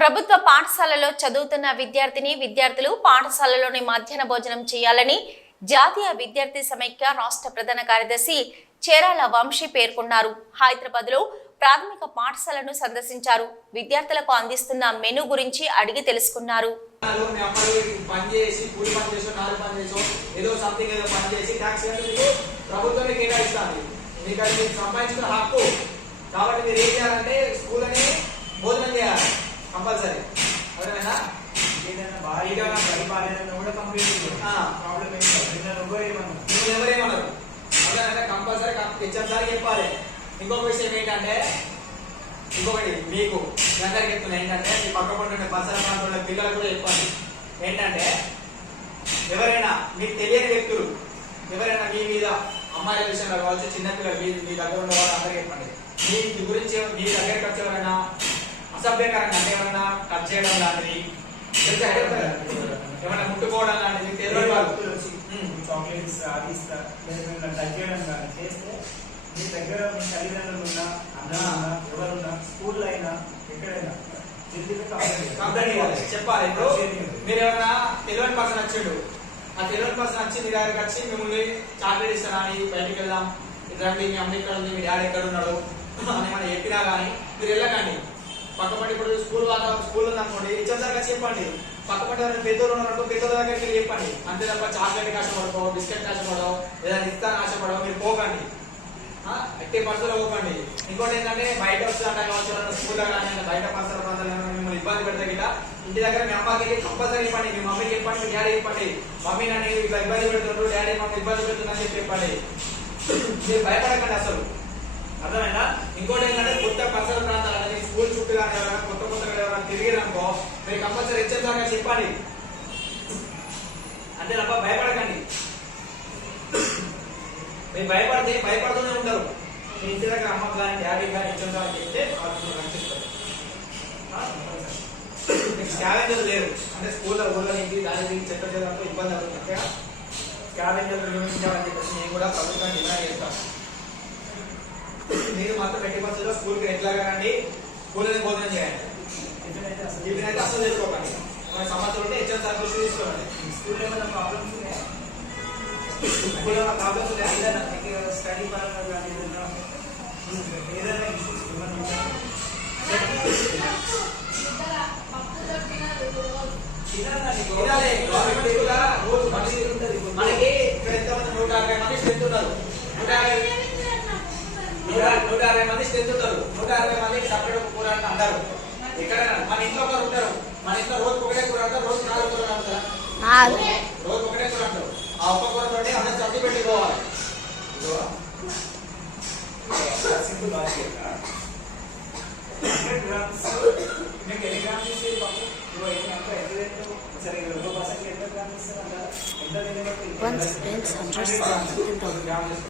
ప్రభుత్వ పాఠశాలలో చదువుతున్న విద్యార్థులు పాఠశాలలోని మధ్యాహ్న భోజనం చేయాలని జాతీయ విద్యార్థి సమైక్య రాష్ట్ర ప్రధాన కార్యదర్శి చేరాల వంశీ పేర్కొన్నారు. హైదరాబాద్లో ప్రాథమిక పాఠశాలను సందర్శించారు. విద్యార్థులకు అందిస్తున్న మెనూ గురించి అడిగి తెలుసుకున్నారు. కంపల్సరీ అదేనా భారీగా పరిపాలన కూడా కంప్లీట్ ప్రాబ్లం ఎవరేమన్నారు అదేనా కంపల్సరీ హెచ్ఎంసారి చెప్పాలి. ఇంకొక విషయం ఏంటంటే ఇంకొకటి మీకు అందరికి చెప్తున్నా ఏంటంటే మీ పక్క పడుతున్న పరిసర ప్రాంతంలో పిల్లలకు కూడా చెప్పాలి. ఏంటంటే ఎవరైనా మీకు తెలియని వ్యక్తులు ఎవరైనా మీ మీద అమ్మాయిల విషయంలో కావచ్చు, చిన్నపిల్లలు మీ దగ్గర ఉన్న వాళ్ళు అందరికీ చెప్పండి. మీ గురించి మీ దగ్గరికి వచ్చి ఎవరైనా అసభ్యకరంగా అంటే ఏమన్నా కట్ చేయడం లాంటిది, ఏమన్నా ముట్టుకోవడం లాంటిది చాక్లెట్స్ అది టచ్ చేయడం కానీ చేస్తే మీ దగ్గర మీ తల్లిదండ్రులు ఉన్నా అన్న ఎవరున్నా స్కూల్లో అయినా ఎక్కడైనా చెప్పాలి. ఇప్పుడు మీరు ఎవరైనా తెలియని పర్సన్ వచ్చాడు, ఆ తెలియని పర్సన్ వచ్చి మీ దగ్గరికి వచ్చి మిమ్మల్ని చాక్లెట్ ఇస్తారా అని బయటికి వెళ్దాం, ఇట్లాంటి మీ అమ్మ ఎక్కడ ఉంది, మీ డాడీ ఎక్కడ ఉన్నాడు అని మనం చెప్పినా కానీ మీరు వెళ్ళకండి. పక్కపడి ఇప్పుడు స్కూల్ ఉందనుకోండి, ఇచ్చే చెప్పండి. పక్కపడి పెద్దోళ్ళు ఉన్నట్టు పెద్దోళ్ళ దగ్గరికి వెళ్ళి చెప్పండి. అంతే తప్ప చాక్లెట్ ఆశపడో, బిస్కెట్ ఆశపడో, ఏదైనా ఇస్తాను ఆశపడో మీరు పోకండి. ఎట్టి పరిస్థితుల్లో పోకండి. ఇంకోటి ఏంటంటే బయట వస్తుందంటే కావచ్చు, స్కూల్లో కానీ బయట పరిసర ప్రాంతాలు మిమ్మల్ని ఇబ్బంది పెడితే గిట్లా ఇంటి దగ్గర మీ అమ్మకి వెళ్ళి కంపల్సరీ చెప్పండి. మీ మమ్మీకి చెప్పండి, మీ డాడీ చెప్పండి. మమ్మీ నన్ను ఇట్లా ఇబ్బంది పెడుతుండ్రు, డాడీ మమ్మల్ని ఇబ్బంది పెడుతుందని చెప్పండి. మీరు భయపడకండి అసలు, అర్థమైనా. ఇంకోటి ఏంటంటే కొత్త పరిసర ప్రాంతాలు అనేది స్కూల్ చుట్టూ కానీ ఎవరైనా కొత్తగా ఎవరైనా తిరిగిరనుకో మీరు కంపల్సరీ హెచ్ఎంసారిగా చెప్పండి. అంతే తప్ప భయపడకండి. మీరు భయపడుతూనే ఉంటారు. మీ ఇంటి దగ్గర అమ్మకు కానీ డాడీ కానీ హెచ్ఎంసారి చెప్తే రక్షిస్తారు. స్కావెంజర్లు లేరు అంటే స్కూల్లో ఊళ్ళో ఇంటి దాని చెత్త చేయడంతో ఇబ్బంది అవుతుంది. స్కావెంజర్లు నియమించాలని చెప్పేసి నేను కూడా ప్రభుత్వాన్ని డిమాండ్ చేస్తాను. మీరు మాత్రం ఎట్టి పరిస్థితుల్లో స్కూల్కి ఎట్లాగా రండి, స్కూల్లోనే భోజనం చేయండి. టిఫిన్ అయితే అసలు తెచ్చుకోకండి. మన సమస్యలు ఉంటే హెచ్ఎంసారి దృష్టి తీసుకోండి. స్కూల్లో ఏమైనా ప్రాబ్లమ్స్ ఉన్నాయా? స్కూల్లో ప్రాబ్లమ్స్ ఉన్నాయా? స్టడీ పరంగా కానీ ఏదైనా ఇష్యూస్ మనకి ఇక్కడ ఎంతమంది 150 మంది స్ట్రెంత్ ఉన్నారు. 150 మంది స్ట్రెంత్ ఉంటారు. 150 మందికి సపరేట్ కూర అంటారు. ఎక్కడైనా మన ఇంట్లో ఒకరు ఉంటారు. మన ఇంట్లో రోజు ఒకటే కూర అంటారు, రోజు 4 కూరలు అంటారు, రోజు ఒకటే కూర అంటారు. ఆ ఒక్క కూర తోటి అందరూ చట్టి పెట్టుకోవాలి. Simple logic. 100 గ్రామ్స్ మీకు ఎన్ని గ్రామ్స్ ఇస్తే పప్పు సరే 2% ఎంత గ్రామ్స్ ఇస్తారు అంటారా? ఎంత